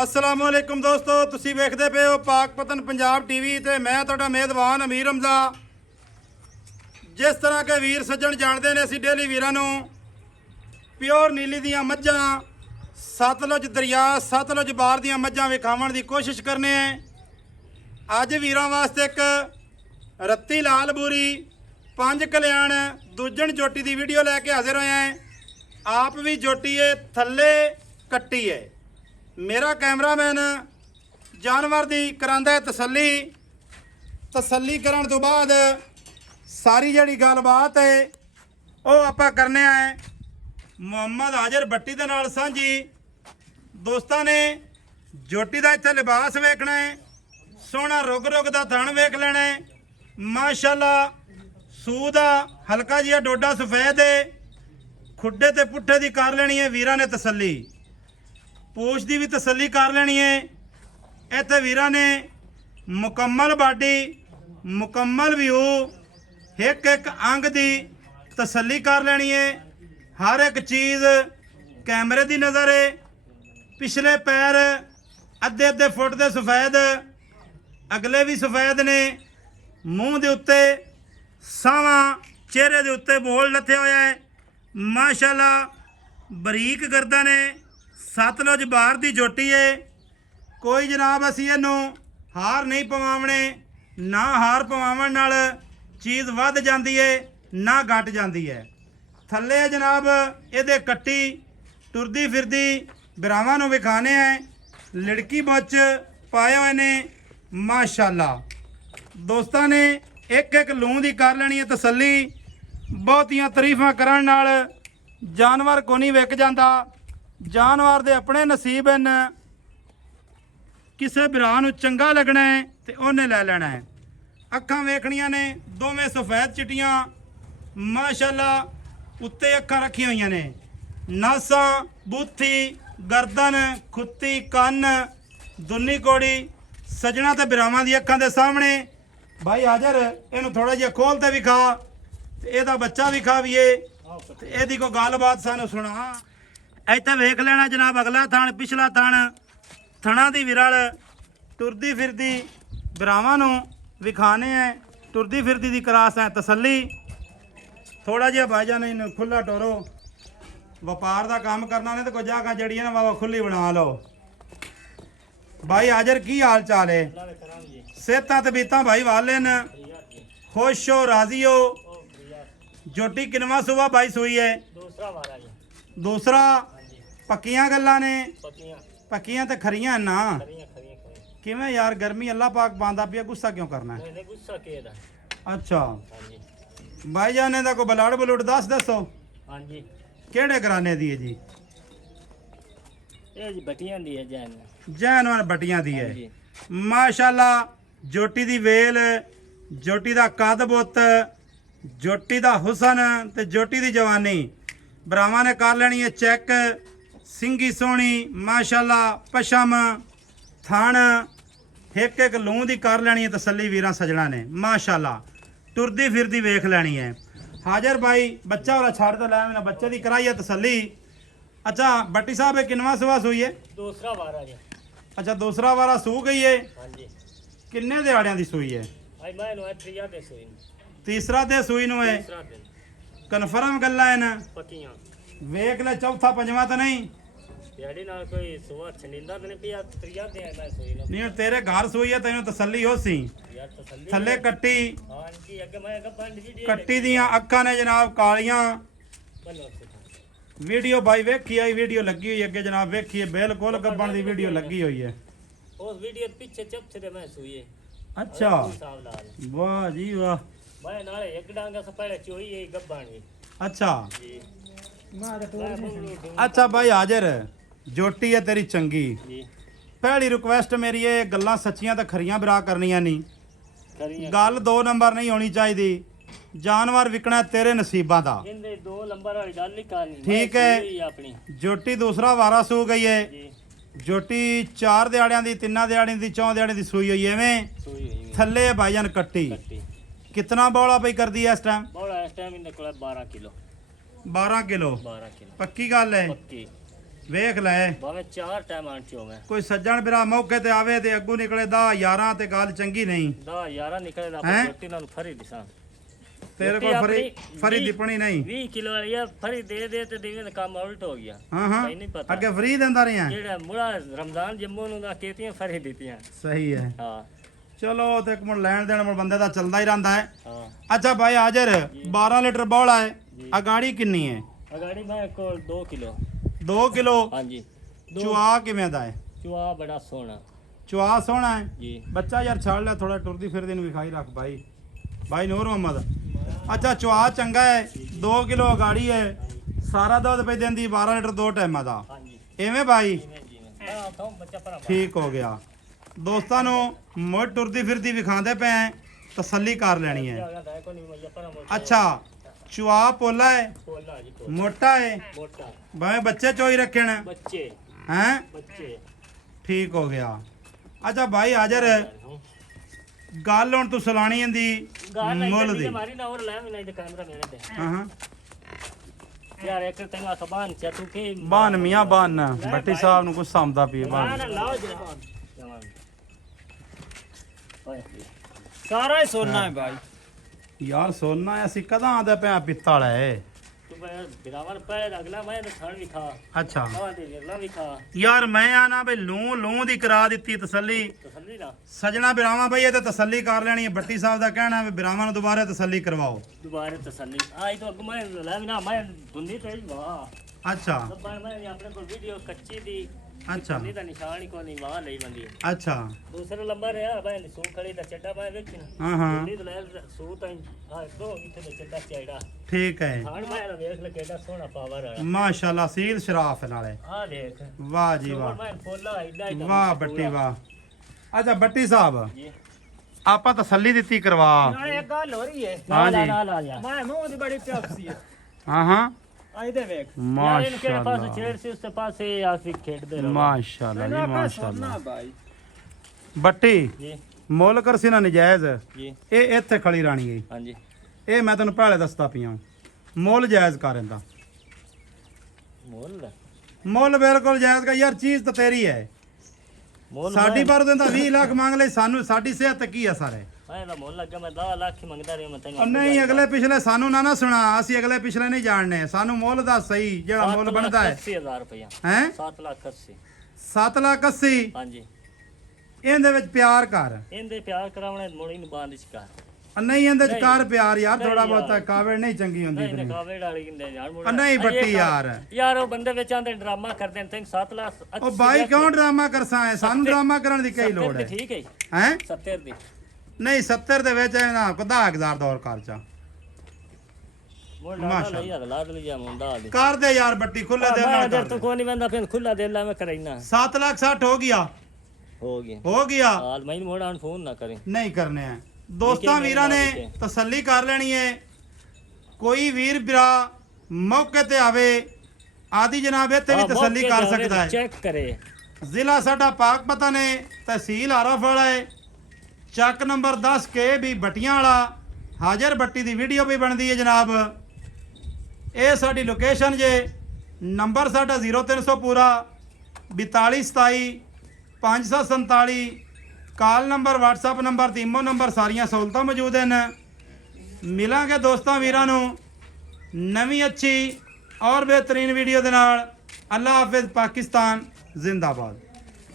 अस्सलाम वालेकुम दोस्तों, तुसी वेखदे पे हो पाकपतन पंजाब टीवी ते मैं तुहाडा मेज़बान अमीर हमजा। जिस तरह के वीर सज्जण जानते हैं, असीं डेली वीरां नूं प्योर नीली दियां मੱਝਾਂ सतलुज दरिया सतलुज बार दियां मੱਝਾਂ विखावन की कोशिश करने हैं। अज वीरां वास्ते एक रत्ती लाल बूरी 5 कल्याण दूजन जोटी की वीडियो लैके हाजिर होए हैं। आप भी जोटी है, थले कट्टी है। मेरा कैमरामैन जानवर की करांदा है तसल्ली करन तो बाद सारी जिहड़ी गलबात है वो आपां करने आए मुहम्मद हाजिर भट्टी दे नाल सांझी। दोस्तां ने जोटी का इत्थे लिबास वेखना है, सोहना रुग रुग का थण वेख लेना है। माशाअल्लाह सूह दा हल्का जिहा डोडा सफेद है, खुड्डे ते पुट्ठे दी कर लेनी है वीरां ने तसल्ली। पूछ की भी तसल्ली कर लेनी है। इत्थे वीरां ने मुकम्मल बाडी मुकम्मल व्यू एक एक अंग की तसल्ली कर लेनी है। हर एक चीज़ कैमरे की नज़र है। पिछले पैर अद्धे अद्धे फुट के सफेद, अगले भी सफेद ने। मूँह के उत्ते सावा, चेहरे के उत्ते बोल लथे होया है। माशाअल्लाह बरीक गर्दन है, सतलुज बार की जोटी है। कोई जनाब असी इनू हार नहीं पवावने, ना हार पवावन नाल चीज़ वध जाती है ना घट जाती है। थले जनाब ये कट्टी टुरदी फिरदी बिरावां नूं विखाने हैं। लड़की मुच पाए हुए ने माशाअल्लाह। दोस्तों ने एक एक लूह की कर लेनी है तसल्ली। बहुतियां तरीफां करन नाल जानवर को नहीं विक जाता। जानवर दे अपने नसीब हैं। किसी बिरा नूं चंगा लगना है तो उन्हें लै लेना है। अखां वेखणियां ने दोवें सफेद चिट्टियां माशाअल्लाह। उत्ते अखां रखी हुई ने, नासां बूथी गर्दन खुत्ती कन दुन्नी कोड़ी सजना ते बिरावां दी अखां दे सामने। भाई हाजर इनू थोड़ा जिहा खोल ते विखा ते इहदा बच्चा विखावीए ते इहदी कोई गलबात सानू सुना। इत्थे वेख लेना जनाब अगला थण पिछला थण, थणा दी विरल टुरदी फिरदी बिरावां नूं विखाने है। टुरदी फिरदी दी करास है तसल्ली। थोड़ा जिहा भाईजान इन्हूं खुला टोरो। वपार का काम करना ने तो कोई जगह जड़ी है ना बाबा खुली बना लो। भाई हाजर की हाल चाल है? सेहतां तबीयतां भाई वाले न? खुश हो राजी हो? जोटी किनवा सुबह भाई सुई है? दूसरा पक्कियां गल्लां ने? पक्कियां ते खरियां ना। किवें यार गर्मी अल्लाह पाक पांदा पिया, गुस्सा क्यों करना है? अच्छा भाई जाने दा कोई बलड़ बलुड़ दसो। हाँ जी केड़े घराने दी है जी? ये जी बटियां दी है जैन बटियां दी है। माशाअल्लाह जोटी दी वेल, जोटी दा कद बुत, जोटी दा हुसन ते जोटी दी जवानी भरावां ने कर लेनी है चेक। सिंगी सोहनी माशाअल्लाह, पशम थण एक एक लूह की कर लेनी है तसल्ली वीरां सजना ने माशाअल्लाह। टुरदी फिरदी वेख लेनी है। हाजर भाई बच्चा वाला छड़ तो लै, मैंने बच्चे की कराई है तसल्ली। अच्छा भट्टी साहब ये किनवा सुबह सुई है? दूसरा वारा जी। अच्छा दूसरा वारा सू गई है। हाँ जी किन्ने दिहाड़ियां दी सुई है? भाई मैं नो त्रिया दे सोई तीसरा दे सुई नु है। तीसरा दिन कन्फर्म गल्ला है ना? पक्कियां वेख ले चौथा पंजवा तो नहीं? दिहाड़ी नाल कोई सुबह छनिंदा तो नहीं पिया। त्रिया दे मैं सोई ना नहीं तेरे घर सुई है तेन तसल्ली हो सी। यार तसल्ली थले कट्टी, हाँ जी अगे मैं अगे पंड वीडियो कट्टी दियां अक्खां ने जनाब कालियां। बनो वीडियो भाई वेखी आई, वीडियो लगी हुई अगे जनाब वेखिए बिल्कुल गब्बन की वीडियो लगी हुई है। उस वीडियो पीछे चौथे दे मैं सोई है। अच्छा साहब लाल वाह जी वाह। मैं नाले एक डांगा से पहले चोई है गब्बान भी अच्छा जी। अच्छा भाई हाजिर जोटी है तेरी चंगी। जी पहली रिक्वेस्ट मेरी है गल्लां सच्चियां तो खरियां बिरा करनियां नहीं। करिए गल 2 नंबर नहीं होनी चाहिए। जानवर विकना तेरे नसीबां दा। इनदे 2 नंबर वाली गल नहीं करनी। ठीक मैं है। सोई अपनी जोटी दूसरा वारा सू गई है। जी जोटी 4 दिहाड़ियां दी, 3 दिहाड़ियां दी, 4 दिहाड़ियां दी सूई हुई एवें। सोई हुई थले भाईजान कट्टी। कट्टी कितना बौला पई कर दी है इस टाइम? बड़ा इस टाइम इनके कोल 12 किलो 12 किलो 12 किलो पक्की गल है। पक्की ਵੇਖ ਲੈ ਭਾਵੇਂ 4 ਟਾਈਮ ਆਂ ਚੋਵੇਂ ਕੋਈ ਸੱਜਣ ਵੀਰਾ ਮੌਕੇ ਤੇ ਆਵੇ ਤੇ ਅੱਗੂ ਨਿਕਲੇ 10 11 ਤੇ ਗੱਲ ਚੰਗੀ ਨਹੀਂ। 10 11 ਨਿਕਲੇ ਦਾ ਹੈਂ? ਰੋਟੀ ਨਾਲ ਫਰੀ ਦਿਸਾਂ ਤੇਰੇ ਕੋਲ ਫਰੀ ਦਿਪਣੀ ਨਹੀਂ। 20 ਕਿਲੋ ਵਾਲੀ ਆ ਫਰੀ ਦੇ ਤੇ ਦੇਵੇਂ ਦਾ ਕੰਮ ਉਲਟ ਹੋ ਗਿਆ। ਹਾਂ ਹਾਂ ਨਹੀਂ ਪਤਾ ਅੱਗੇ ਫਰੀ ਦਿੰਦਾ ਰਿਹਾ। ਜਿਹੜਾ ਮੁੜਾ ਰਮਜ਼ਾਨ ਜੰਮੂ ਨੂੰ ਦਾ ਕੀਤੀਆਂ ਫਰੀ ਦਿੱਤੀਆਂ। ਸਹੀ ਹੈ। ਹਾਂ ਚਲੋ ਤੇ ਇੱਕ ਮੁੜ ਲੈਣ ਦੇਣ ਮੁੜ ਬੰਦੇ ਦਾ ਚੱਲਦਾ ਹੀ ਰਹਿੰਦਾ ਹੈ। ਹਾਂ ਅੱਛਾ ਭਾਈ ਹਾਜ਼ਰ 12 ਲੀਟਰ ਬੋਲਾ ਹੈ। ਆ ਗਾੜੀ ਕਿੰਨੀ ਹੈ? ਅਗਾੜੀ ਮੈਂ ਕੋਲ 2 ਕਿਲੋ 2 ਕਿਲੋ। ਹਾਂਜੀ ਚੁਆ ਕਿਵੇਂ ਦਾ ਹੈ? ਚੁਆ ਬੜਾ ਸੋਹਣਾ ਚੁਆ ਸੋਹਣਾ ਹੈ ਜੀ। ਬੱਚਾ ਯਾਰ ਛੱਡ ਲੈ ਥੋੜਾ ਟੁਰਦੀ ਫਿਰਦੀ ਨੂੰ ਵਿਖਾਈ ਰੱਖ ਭਾਈ। ਭਾਈ ਨੂਰ ਮੁਹੰਮਦ ਅੱਛਾ ਚੁਆ ਚੰਗਾ ਹੈ 2 ਕਿਲੋ ਗਾੜੀ ਹੈ ਸਾਰਾ ਦੁੱਧ ਪਈ ਦਿੰਦੀ 12 ਲੀਟਰ 2 ਟਾਈਮਾਂ ਦਾ। ਹਾਂਜੀ ਐਵੇਂ ਭਾਈ ਹਾਂ ਤੋਂ ਬੱਚਾ ਭਰਾ ਠੀਕ ਹੋ ਗਿਆ। ਦੋਸਤਾਂ ਨੂੰ ਮੋੜ ਟੁਰਦੀ ਫਿਰਦੀ ਵਿਖਾਉਂਦੇ ਪਏ ਐ, ਤਸੱਲੀ ਕਰ ਲੈਣੀ ਹੈ। ਕੋ ਨਹੀਂ ਮਈਆ ਭਰਾ ਅੱਛਾ ਚੁਆ ਪੋਲਾ ਹੈ ਬੋਲਾ ਜੀ ਮੋਟਾ ਹੈ ਮੋਟਾ ਭਾਵੇਂ ਬੱਚੇ ਚੋਈ ਰੱਖਣ ਬੱਚੇ ਹੈ। ਬੱਚੇ ਠੀਕ ਹੋ ਗਿਆ। ਅੱਛਾ ਭਾਈ ਹਾਜ਼ਰ ਗੱਲ ਹੁਣ ਤੂੰ ਸਲਾਣੀ ਦੀ ਮੁੱਲ ਦੀ। ਮਾਰੀ ਨਾ ਹੋਰ ਲੈ ਨਹੀਂ ਤੇ ਕੈਮਰਾ ਮੇਰੇ ਤੇ ਹਾਂ ਹਾਂ ਯਾਰ ਇੱਕ ਤੈਨੂੰ ਅਖਬਾਨ ਚ ਤੂੰ ਕੀ ਬਾਨ ਮੀਆਂ ਬਾਨ ਬੱਟੀ ਸਾਹਿਬ ਨੂੰ ਕੁਝ ਸਮਝਦਾ ਪਈ ਨਾ ਬਾਨ। ਨਾ ਲਾਓ ਜਵਾਨ ਓਏ ਸਾਰਾ ਹੀ ਸੋਨਾ ਹੈ ਭਾਈ। ਯਾਰ ਸੋਨਾ ਅਸੀਂ ਕਦਾਂ ਆਂਦਾ ਪਿਆ ਪਿੱਤਲ ਹੈ। ਤੂੰ ਮੈਂ ਬਿਰਾਵਰ ਪੈ ਅਗਲਾ ਮੈਂ ਤਾਂ ਥਣ ਵੀ ਖਾ ਅੱਛਾ ਆਹ ਦੇ ਅਗਲਾ ਵੀ ਖਾ ਯਾਰ ਮੈਂ ਆਣਾ ਬਈ ਲੂੰ ਦੀ ਕਰਾ ਦਿੱਤੀ ਤਸੱਲੀ। ਤਸੱਲੀ ਨਾ ਸਜਣਾ ਬਿਰਾਵਾਂ ਬਈ ਇਹ ਤੇ ਤਸੱਲੀ ਕਰ ਲੈਣੀ ਹੈ। ਬੱਟੀ ਸਾਹਿਬ ਦਾ ਕਹਿਣਾ ਵੀ ਬਿਰਾਵਾਂ ਨੂੰ ਦੁਬਾਰਾ ਤਸੱਲੀ ਕਰਵਾਓ। ਦੁਬਾਰੇ ਤਸੱਲੀ ਆਈ ਤਾਂ ਅੱਗ ਮੈਂ ਲੈ ਵੀ ਨਾ ਮੈਂ ਦੁੰਦੀ ਤੇ ਵਾਹ ਅੱਛਾ ਲੱਭਣ ਮੈਂ ਆਪਣੇ ਕੋਲ ਵੀਡੀਓ ਕੱਚੀ ਦੀ ਅੱਛਾ ਨਹੀਂ ਤਾਂ ਨਿਸ਼ਾਨ ਹੀ ਕੋਈ ਨਹੀਂ ਵਾਹ ਲਈ ਬੰਦੀ ਅੱਛਾ ਦੂਸਰਾ ਨੰਬਰ ਹੈ ਭਾਈ ਸੂ ਖੜੀ ਦਾ ਚੱਡਾ ਭਾਈ ਵੇਖੀ ਹਾਂ ਹਾਂ ਨਹੀਂ ਤਾਂ ਲੈ ਸੂ ਤਾਂ ਹਾਂ ਦੋ ਇੱਥੇ ਦਾ ਚੱਡਾ ਚਾਹੀਦਾ ਠੀਕ ਹੈ ਖਾਣ ਮੈਂ ਵੇਖ ਲੈ ਕਿਹੜਾ ਸੋਹਣਾ ਪਾਵਰ ਹੈ ਮਾਸ਼ਾਅੱਲਾ ਸੀਲ ਸ਼ਰਾਫ ਨਾਲੇ। ਆ ਦੇਖ ਵਾਹ ਜੀ ਵਾਹ ਮੈਂ ਫੋਲਾ ਐਡਾ ਹੀ ਵਾਹ ਬੱਟੀ ਵਾਹ। ਅੱਛਾ ਬੱਟੀ ਸਾਹਿਬ ਜੀ ਆਪਾਂ ਤਸੱਲੀ ਦਿੱਤੀ ਕਰਵਾ। ਨਾਲੇ ਇੱਕ ਗੱਲ ਹੋ ਰਹੀ ਹੈ ਹਾਂ ਜੀ। ਨਾਲ ਆ ਜਾ ਮੈਂ ਮੂੰਹ ਦੀ ਬੜੀ ਪਿਆਸੀ ਹੈ ਹਾਂ ਹਾਂ ਆਈ ਦੇ ਵੇਖ ਯਾਰ ਇਨਕੇ ਪਾਸ ਮਾਸ਼ਾਅੱਲਾ ਛੇੜ ਸੀ ਉਸਦੇ ਪਾਸੇ ਆਸੀ ਖੇਡਦੇ ਰਹੋ ਮਾਸ਼ਾਅੱਲਾ ਜੀ ਮਾਸ਼ਾਅੱਲਾ। ਭਾਈ ਬੱਟੀ ਜੀ ਮੁੱਲ ਕਰਸੀ ਨਾ ਨਜਾਇਜ਼ ਜੀ ਇਹ ਇੱਥੇ ਖੜੀ ਰਾਣੀ ਗਈ। ਹਾਂਜੀ ਇਹ ਮੈਂ ਤੈਨੂੰ ਪਹਿਲੇ ਦੱਸਦਾ ਪਿਆ ਮੁੱਲ ਜਾਇਜ਼ ਕਰ ਇਹਦਾ। ਮੁੱਲ ਬਿਲਕੁਲ ਜਾਇਜ਼ ਕਰ ਯਾਰ ਚੀਜ਼ ਤਾਂ ਤੇਰੀ ਹੈ। ਸਾਡੀ ਪਰ ਦਿੰਦਾ 20 ਲੱਖ ਮੰਗ ਲਈ ਸਾਨੂੰ ਸਾਡੀ ਸਿਹਤ ਕੀ ਆ ਸਾਰੇ। ਮੈਂ ਤਾਂ ਮੁੱਲ ਲੱਗਾ ਮੈਂ 10 ਲੱਖ ਹੀ ਮੰਗਦਾ ਰਿਹਾ ਮੈਂ ਉਹ ਤੈਨੂੰ ਨਹੀਂ ਅਗਲੇ ਪਿਛਲੇ ਸਾਨੂੰ ਨਾ ਸੁਣਾ ਅਸੀਂ ਅਗਲੇ ਪਿਛਲੇ ਨਹੀਂ ਜਾਣਨੇ ਸਾਨੂੰ ਮੁੱਲ ਦਾ ਸਹੀ ਜਿਹੜਾ ਮੁੱਲ ਬਣਦਾ ਹੈ 80000 ਰੁਪਇਆ ਹੈ 7 ਲੱਖ 80 7 ਲੱਖ 80 ਹਾਂਜੀ ਇਹਦੇ ਵਿੱਚ ਪਿਆਰ ਕਰ। ਇਹਦੇ ਪਿਆਰ ਕਰਾਉਣੇ ਮੋੜੀ ਨੂੰ ਬਾਂਧ ਚ ਨਹੀਂ ਇਹਦੇ ਚ ਕਰ ਪਿਆਰ ਯਾਰ ਥੋੜਾ ਬਹੁਤਾ ਕਾਵੜ ਨਹੀਂ ਚੰਗੀ ਹੁੰਦੀ ਨਹੀਂ ਕਾਵੇ ਡਾਲੀ ਕਿੰਦੇ ਯਾਰ ਮੁੰਡਾ ਨਹੀਂ ਬੱਟੀ ਯਾਰ ਯਾਰ ਉਹ ਬੰਦੇ ਵਿੱਚ ਆਂਦੇ ਡਰਾਮਾ ਕਰਦੇ ਨੇ ਤੈਨੂੰ 7 ਲੱਖ ਉਹ ਬਾਈ ਕਿਉਂ ਡਰਾਮਾ ਕਰਸਾਂ ਹੈ ਸਾਨੂੰ ਡਰਾਮਾ ਕਰਨ ਦੀ ਕਈ ਲੋੜ ਹੈ। ਠੀਕ ਹੈ ਹੈ 70 ਦੀ ਨਹੀਂ 70 ਦੇ ਵਿੱਚ ਇਹਨਾਂ ਕੋ 10000 ਦੌਰ ਕਰ ਚਾ ਮੁੰਡਾ ਲਈ ਅਗਲਾ ਲਈ ਜਾ ਮੁੰਡਾ ਦੇ ਕਰ ਦੇ ਯਾਰ ਬੱਟੀ ਖੁੱਲੇ ਦੇ ਨਾਲ ਕਰ ਤੂੰ ਕੋਈ ਨਹੀਂ ਬੰਦਾ ਫਿਰ ਖੁੱਲਾ ਦੇ ਲੈ ਮੈਂ ਕਰੈਨਾ 7 ਲੱਖ 60 ਹੋ ਗਿਆ ਹੋ ਗਿਆ ਹਾਲ ਮੈਂ ਮੋੜਾ ਫੋਨ ਨਾ ਕਰੇ ਨਹੀਂ ਕਰਨੇ ਆ। ਦੋਸਤਾਂ ਵੀਰਾਂ ਨੇ ਤਸੱਲੀ ਕਰ ਲੈਣੀ ਹੈ। ਕੋਈ ਵੀਰ ਵੀਰਾ ਮੌਕੇ ਤੇ ਆਵੇ ਆਦੀ ਜਨਾਬ ਇੱਥੇ ਵੀ ਤਸੱਲੀ ਕਰ ਸਕਦਾ ਹੈ। ਚੈੱਕ ਕਰੇ ਜ਼ਿਲ੍ਹਾ ਸਾਡਾ ਪਾਕਪਤਾ ਨੇ ਤਹਿਸੀਲ ਆਰਫ ਵਾਲਾ ਹੈ ਚੱਕ ਨੰਬਰ 10 ਕੇ ਵੀ ਬਟੀਆਂ ਵਾਲਾ ਹਾਜ਼ਰ ਬੱਟੀ ਦੀ ਵੀਡੀਓ ਵੀ ਬਣਦੀ ਹੈ ਜਨਾਬ। ਇਹ ਸਾਡੀ ਲੋਕੇਸ਼ਨ ਜੇ ਨੰਬਰ ਸਾਡਾ 0300 ਪੂਰਾ 4227 5747 call number WhatsApp number ਤੀਮੋ number ਸਾਰੀਆਂ ਸਹੂਲਤਾਂ ਮੌਜੂਦ ਹਨ। ਮਿਲਾਂਗੇ ਦੋਸਤਾਂ ਵੀਰਾਂ ਨੂੰ ਨਵੀਂ ਅੱਛੀ ਔਰ ਬਿਹਤਰੀਨ ਵੀਡੀਓ ਦੇ ਨਾਲ। ਅੱਲਾ ਹਾਫਿਜ਼ ਪਾਕਿਸਤਾਨ ਜ਼ਿੰਦਾਬਾਦ।